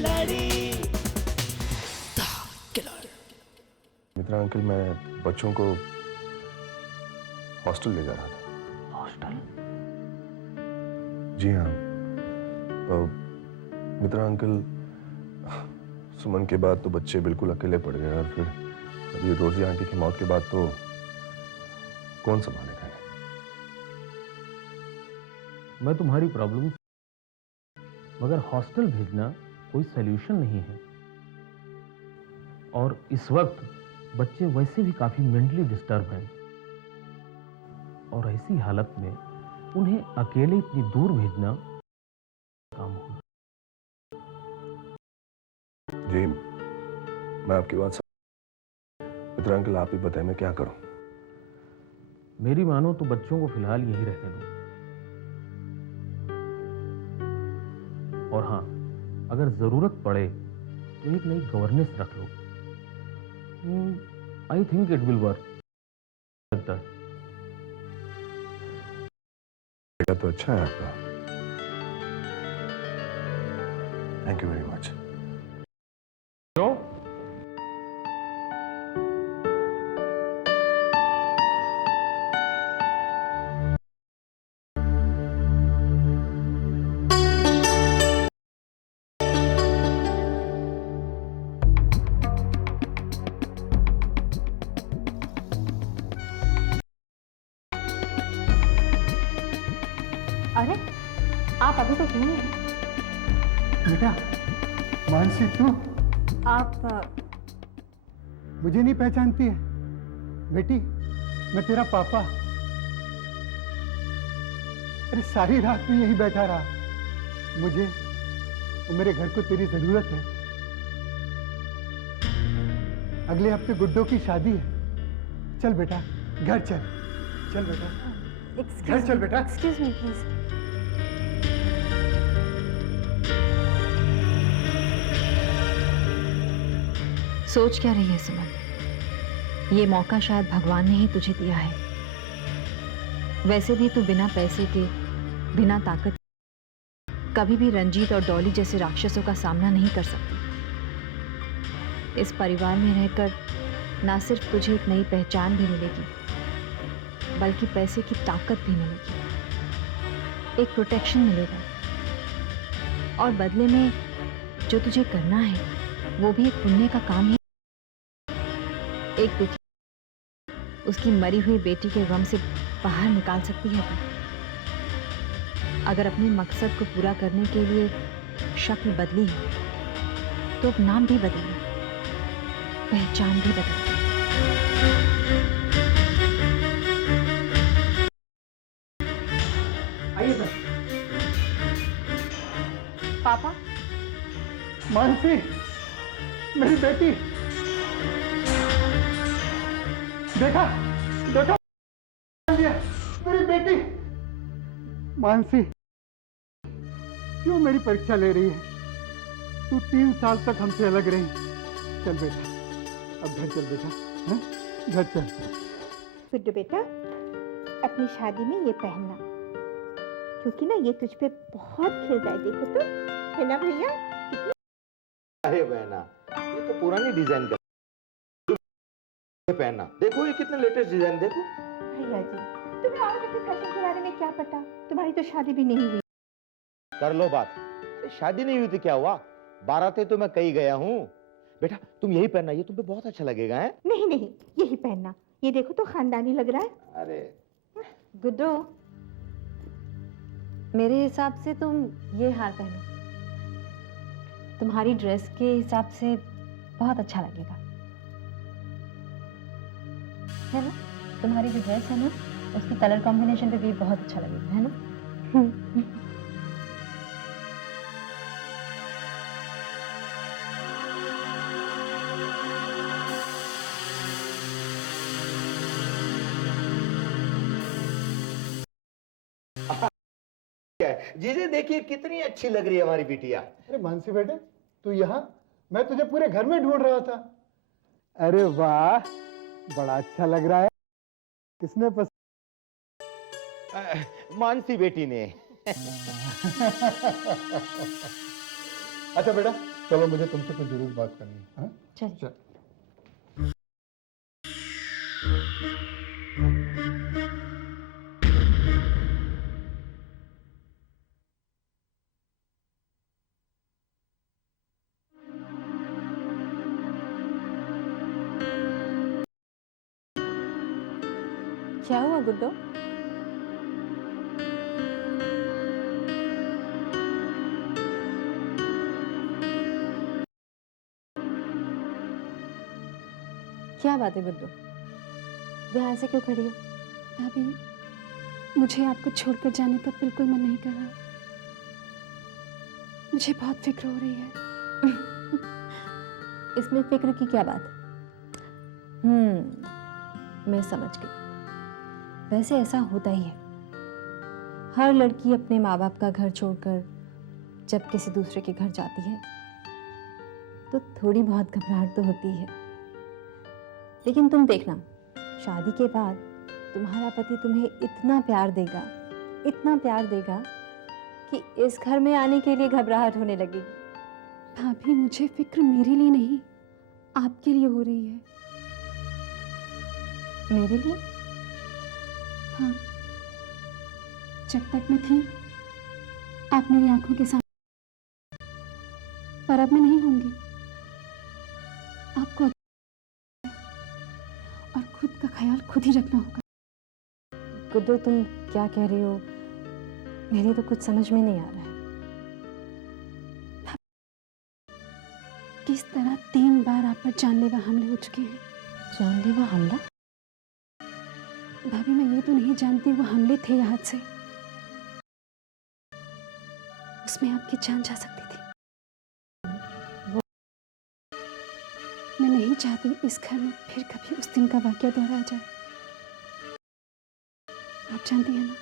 खिलाड़ी। मित्रा अंकल, मैं बच्चों को हॉस्टल ले जा रहा था। हॉस्टल? जी हाँ। मित्रा अंकल, सुमन के बाद तो बच्चे बिल्कुल अकेले पड़ गए और फिर अभी रोजी आंटी की मौत के बाद तो कौन संभालेगा इन्हें? मैं तुम्हारी प्रॉब्लम, मगर हॉस्टल भेजना कोई सलूशन नहीं है। और इस वक्त बच्चे वैसे भी काफी मेंटली डिस्टर्ब हैं और ऐसी हालत में उन्हें अकेले इतनी दूर भेजना काम होगा। जी, मैं आपकी बात समझ। मित्रा अंकल, आप ही बताएं मैं क्या करूं? मेरी मानो तो बच्चों को फिलहाल यहीं रहने दो। और हाँ, अगर जरूरत पड़े तो एक नई गवर्नेंस रख लो। I think it will work. बेटा तो अच्छा है आपका। Thank you very much. अरे, आप अभी तक नहीं हैं? बेटा, मानसी तू आप मुझे नहीं पहचानती है? बेटी, मैं तेरा पापा। अरे सारी रात में यहीं बैठा रहा। मुझे और मेरे घर को तेरी जरूरत है। अगले हफ्ते गुड्डो की शादी है। चल बेटा, घर चल। चल बेटा, घर चल बेटा। Excuse me please. सोच क्या रही है सुमन? ये मौका शायद भगवान ने ही तुझे दिया है। वैसे भी तू बिना पैसे के, बिना ताकत कभी भी रंजीत और डॉली जैसे राक्षसों का सामना नहीं कर सकती। इस परिवार में रहकर ना सिर्फ तुझे एक नई पहचान भी मिलेगी, बल्कि पैसे की ताकत भी मिलेगी, एक प्रोटेक्शन मिलेगा। और बदले में जो तुझे करना है वो भी एक पुण्य का काम है। एक दुखी उसकी मरी हुई बेटी के गम से बाहर निकाल सकती है तू। अगर अपने मकसद को पूरा करने के लिए शक्ल बदली है तो नाम भी बदले, पहचान भी बदले। आइए सर। पापा, मानसी, मेरी बेटी। देखा देखा, मेरी बेटी। मानसी, क्यों मेरी परीक्षा ले रही है? तू 3 साल तक हमसे अलग रही। चल बेटा, अब घर चल बेटा। हैं? घर चल। गुड्डू बेटा, अपनी शादी में ये पहनना, क्योंकि ना ये तुझ पे बहुत खिलता है। देखो तो, है ना भैया? अरे बहना, ये तो पुरानी डिजाइन का पहनना। देखो ये कितने लेटेस्ट डिजाइन। देखो भैया जी, तुम्हें और भी फैशन के बारे में क्या पता? तुम्हारी तो शादी भी नहीं हुई। कर लो बात। अरे शादी नहीं हुई तो क्या हुआ, बारातें तो मैं कहीं गया हूँ। बेटा तुम यही पहनना, ये तुम पे बहुत अच्छा लगेगा। है नहीं नहीं, यही पहनना। ये देखो तो खानदानी लग रहा है। अरे गुड्डो, मेरे हिसाब से तुम ये हार पहनो। तुम्हारी ड्रेस के हिसाब से बहुत अच्छा लगेगा, है ना? तुम्हारी जो ड्रेस है ना, उसकी कलर कॉम्बिनेशन पे भी बहुत अच्छा लगेगा, है ना? जीजे देखिए कितनी अच्छी लग रही है हमारी बिटिया। अरे मानसी बेटे, तू यहाँ? मैं तुझे पूरे घर में ढूंढ रहा था। अरे वाह, बड़ा अच्छा लग रहा है। किसने पसंद? मानसी बेटी ने। अच्छा बेटा, चलो मुझे तुमसे कुछ जरूर बात करनी है। हाँ? चलिए। चल। क्या हुआ गुड्डो? क्या बात है गुड्डो? यहाँ ऐसे क्यों खड़ी हो? भाभी, मुझे आपको छोड़कर जाने का बिल्कुल मन नहीं कर रहा। मुझे बहुत फिक्र हो रही है। इसमें फिक्र की क्या बात? मैं समझ गई। वैसे ऐसा होता ही है। हर लड़की अपने माँ बाप का घर छोड़कर जब किसी दूसरे के घर जाती है तो थोड़ी बहुत घबराहट तो होती है। लेकिन तुम देखना, शादी के बाद तुम्हारा पति तुम्हें इतना प्यार देगा कि इस घर में आने के लिए घबराहट होने लगेगी। भाभी, मुझे फिक्र मेरे लिए नहीं, आपके लिए हो रही है। मेरे लिए? हाँ, जब तक मैं थी आप मेरी आंखों के सामने, पर अब मैं नहीं होंगी। आपको और खुद का ख्याल खुद ही रखना होगा। गुड्डो, तुम क्या कह रही हो? मेरी तो कुछ समझ में नहीं आ रहा है। किस तरह 3 बार आप पर जानलेवा हमले हो चुके हैं। जानलेवा हमला? भाभी, मैं ये तो नहीं जानती वो हमले थे या हादसे। उसमें आपकी जान जा सकती थी। मैं नहीं चाहती इस घर में फिर कभी उस दिन का वाकया दोहराया जाए। आप जानती हैं ना।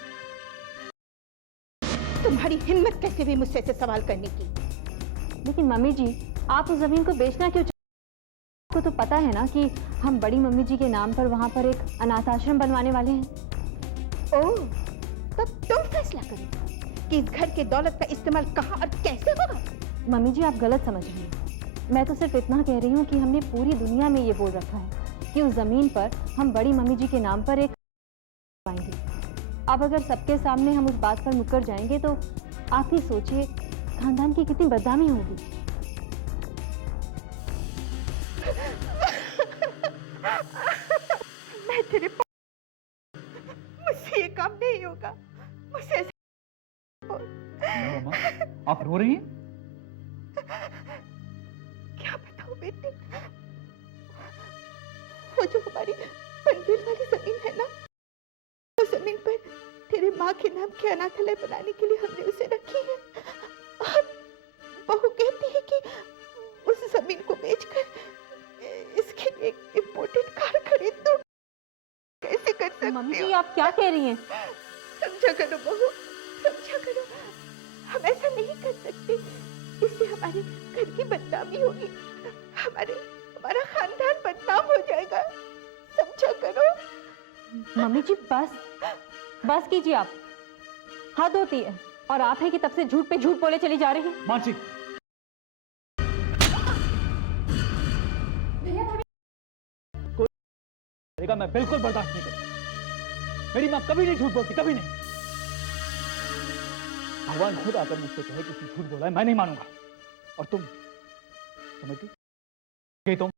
तुम्हारी हिम्मत कैसे हुई मुझसे ऐसे सवाल करने की? लेकिन मम्मी जी, आप उस जमीन को बेचना क्यों? आपको तो पता है ना कि हम बड़ी मम्मी जी के नाम पर वहां पर एक अनाथ आश्रम बनवाने वाले हैं। ओह, तब तुम फैसला करो कि इस घर के दौलत का इस्तेमाल कहाँ और कैसे होगा। मम्मी जी, आप गलत समझ रही हैं। मैं तो सिर्फ इतना कह रही हूँ कि हमने पूरी दुनिया में ये बोल रखा है कि उस जमीन पर हम बड़ी मम्मी जी के नाम पर एक पाएंगे। अब अगर सबके सामने हम उस बात पर मुकर जाएंगे तो आप ही सोचिए खानदान की कितनी बदनामी होगी। मैं तेरे मुझसे ये काम नहीं होगा। मुझसे मामा, आप रो रही हैं? क्या बताऊं बेटे, वो जो हमारी पनवेल वाली जमीन है ना, उस जमीन पर तेरे माँ के नाम के अनाथालय बनाने के लिए हमने उसे रखी है। और बहू कहती है कि उस जमीन को बेचकर इसके लिए एक इम्पोर्टेड कार खरीद दो। कैसे कर सकते मम्मी हो? जी, आप क्या कह रही हैं? समझा करो बहू, समझा करो। हम ऐसा नहीं कर सकते, इससे हमारे घर की बदनामी होगी। हमारा खानदान बदनाम हो जाएगा। समझा करो। मम्मी जी, बस कीजिए आप। हद होती है। और आप है कि तब से झूठ पे झूठ बोले चली जा रही हैं। मानसी, करेगा मैं बिल्कुल बर्दाश्त नहीं करूंगा। मेरी माँ कभी नहीं झूठ बोलती, कभी नहीं। भगवान खुद आकर मुझसे कहे कि उसने झूठ बोला है, मैं नहीं मानूंगा। और तुम समझ गई? तुम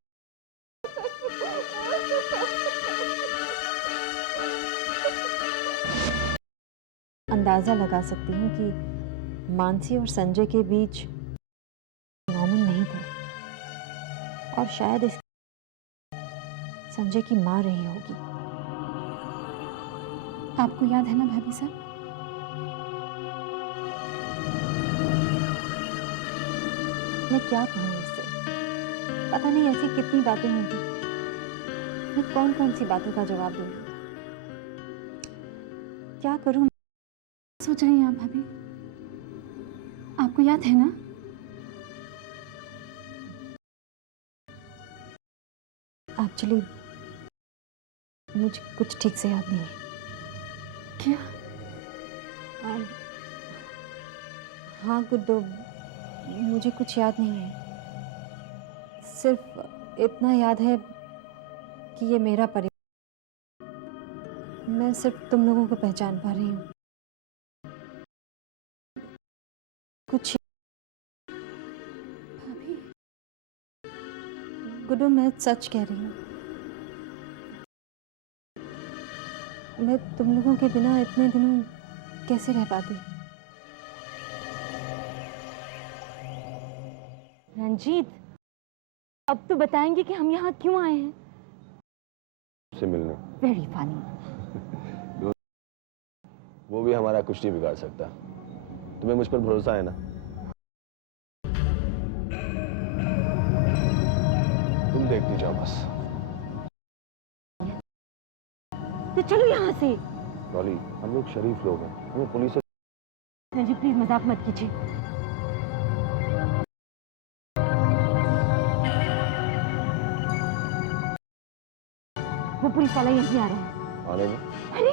अंदाजा लगा सकती हूँ कि मानसी और संजय के बीच नॉर्मल नहीं थे और शायद इस संजय की माँ रही होगी। आपको याद है ना भाभी साहब, मैं क्या कहूँ इससे? पता नहीं ऐसी कितनी बातें होंगी। मैं कौन कौन सी बातों का जवाब दूंगी? क्या करूँ? सोच रही हैं आप भाभी? आपको याद है ना, एक्चुअली मुझे कुछ ठीक से याद नहीं है। क्या? और हाँ गुड्डो, मुझे कुछ याद नहीं है। सिर्फ इतना याद है कि ये मेरा परिवार, मैं सिर्फ तुम लोगों को पहचान पा रही हूँ। कुछ भाभी, गुड्डू, मैं सच कह रही हूँ। मैं तुम लोगों के बिना इतने दिनों कैसे रह पाती। रंजीत, अब तो बताएंगे कि हम यहाँ क्यों आए हैं। से मिलने। Very funny. वो भी हमारा कुछ नहीं बिगाड़ सकता। तुम्हें मुझ पर भरोसा है ना? तुम देखती जाओ बस। तो चलो यहाँ से। डॉली, हम लोग शरीफ लोग हैं, हमें पुलिस से रंजीत प्लीज मजाक मत कीजिए। वो पुलिस वाला यहीं आ रहा है। आने में। अरे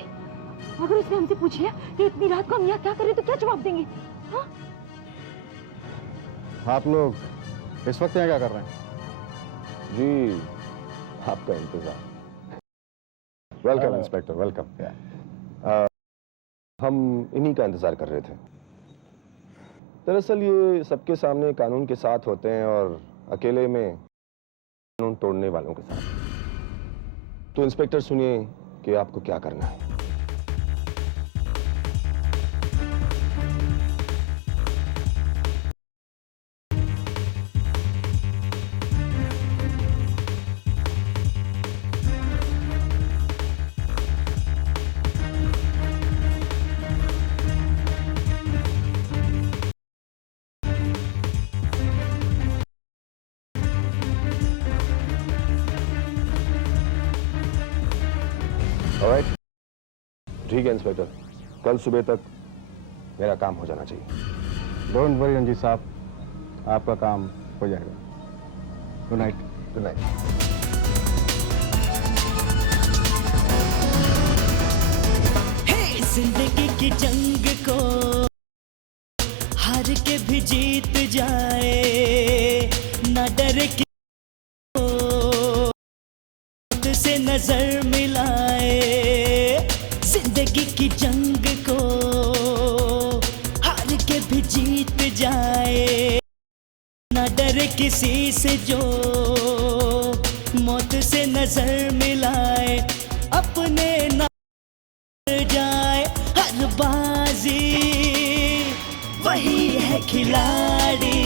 अगर उसने हमसे पूछ लिया कि इतनी रात को हम यहाँ क्या करें तो क्या जवाब देंगे? हाँ? आप लोग इस वक्त यहाँ क्या कर रहे हैं? जी, आपका इंतजार। Welcome inspector, welcome. हम इन्हीं का इंतजार कर रहे थे। दरअसल ये सबके सामने कानून के साथ होते हैं और अकेले में कानून तोड़ने वालों के साथ। तो इंस्पेक्टर सुनिए कि आपको क्या करना है। ऑलराइट, ठीक है इंस्पेक्टर, कल सुबह तक मेरा काम हो जाना चाहिए। डोंट वरी रंजीत साहब, आपका काम हो जाएगा। Good night. Good night. जिंदगी की जंग को हार के भी जीत जाए, ना डर के से नजर मिलाए। जिंदगी की जंग को हार के भी जीत जाए, ना डर किसी से जो मौत से नजर मिलाए। अपने ना जाए हर बाजी, वही है खिलाड़ी।